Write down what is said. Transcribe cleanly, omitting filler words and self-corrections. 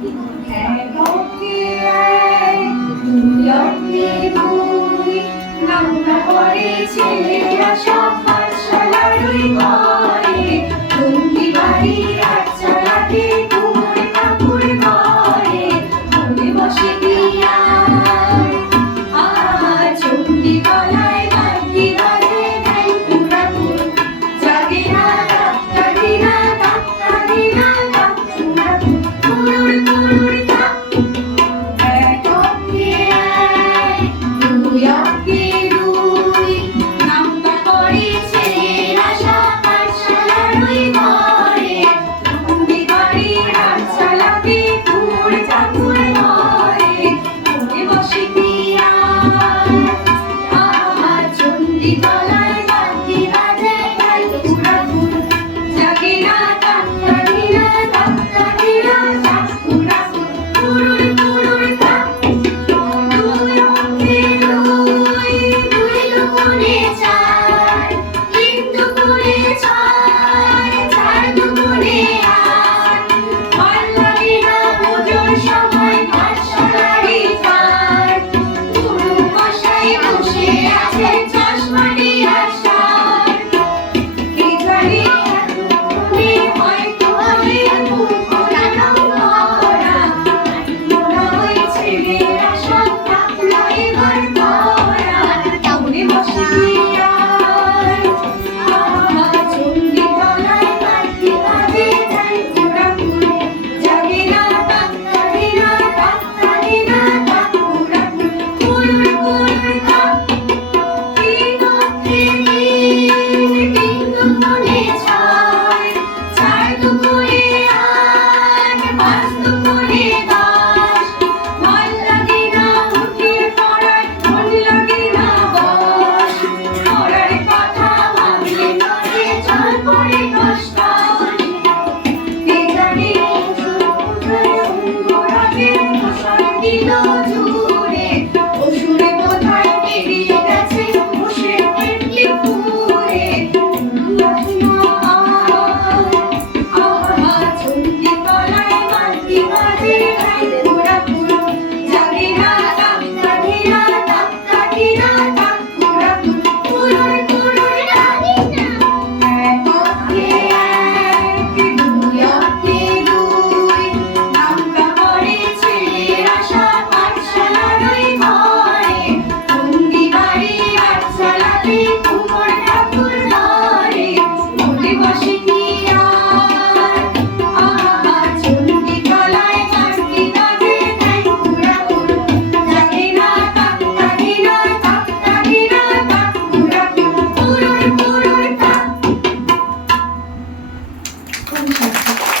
এককে এক, দুই অঙ্কে দুই, নামটা পড়ে ছেলেরা সব পাঠশালারই ঘরে। টুঙ্গি বাড়ির আটচালাতে কুমোর কাকুর ঘরে, মনে বসে পিয়ায়। চণ্ডী তলায় বাতি বাজে ঢাই পুরাপুর, জাগে না ধাক্কা দিনা ধাক্কা দিনা ধাক্কা পুরুর পুরুর ধাক। এক অঙ্কে এক, দুই অঙ্কে দুই, নামটা পড়ে ছেলেরা সব পাঠশালারই ঘরে। টুঙ্গি বাড়ির আটচালাতে কুমোর কাকুর ঘরে, মনে বসে পিয়ায়। চণ্ডী তলায় বাতি বাজে ঢাই পুরাপুর, জাগে না ধাক্কা দিনা ধাক্কা দিনা ধাক্কা পুরুর পুরুর ধাক। দুই অঙ্কে দুই, দুই দুগুণে চার, তিন দুগুণে ছয়, চার দুগুণে আট। ভাল লাগে না পুজোর সময় পাঠশালারই ঘাট, গুরু মশাই বসে আছেন চশমা নিয়ে সার। কে জানে এতক্ষণে হয়তো হবে মুখ পোড়ানো ভরা, মনে হয় ছেলেরা সব থাকলো এবার ধরা। মনে বসে পিয়ায়। চণ্ডী তলায় বাতি বাজে ঢাই পুরাপুর, জাগে না ধাক্কা দিনা ধাক্কা দিনা ধাক্কা পুরুর পুরুর ধাক। তিন অঙ্কে তিন, তিন দুগুণে ছয়, চার দুগুণে আট, পাঁচ দুগুণে দশ। ভাল লাগে না উঠে পড়ায়, মন লাগে না বস। পড়ার কথা ভাবলে মনে জল পড়ে কষ্ট। কে জানে অঙ্গরাগে মশাল দিল জুড়ে, অসুরে বোধহয় বেরিয়ে গেছে বসে পেটলি পুরে। চণ্ডী তলায় বাতি বাজে ঢাই পুরাপুর, জাগে না ধাক্কা দিনা ধাক্কা দিনা ধাক্কা পুরুর পুরুর ধাক। এক অঙ্কে এক, দুই অঙ্কে দুই, নামটা পড়ে ছেলেরা সব পাঠশালারই ঘরে। টুঙ্গি বাড়ির আটচালাতে কুমোর কাকুর ঘরে, মনে বসে পিয়ায়। চণ্ডী তলায় বাতি বাজে ঢাই পুরাপুর, জাগে না ধাক্কা দিনা ধাক্কা দিনা ধাক্কা পুরুর পুরুর ধাক। খুব সুন্দর।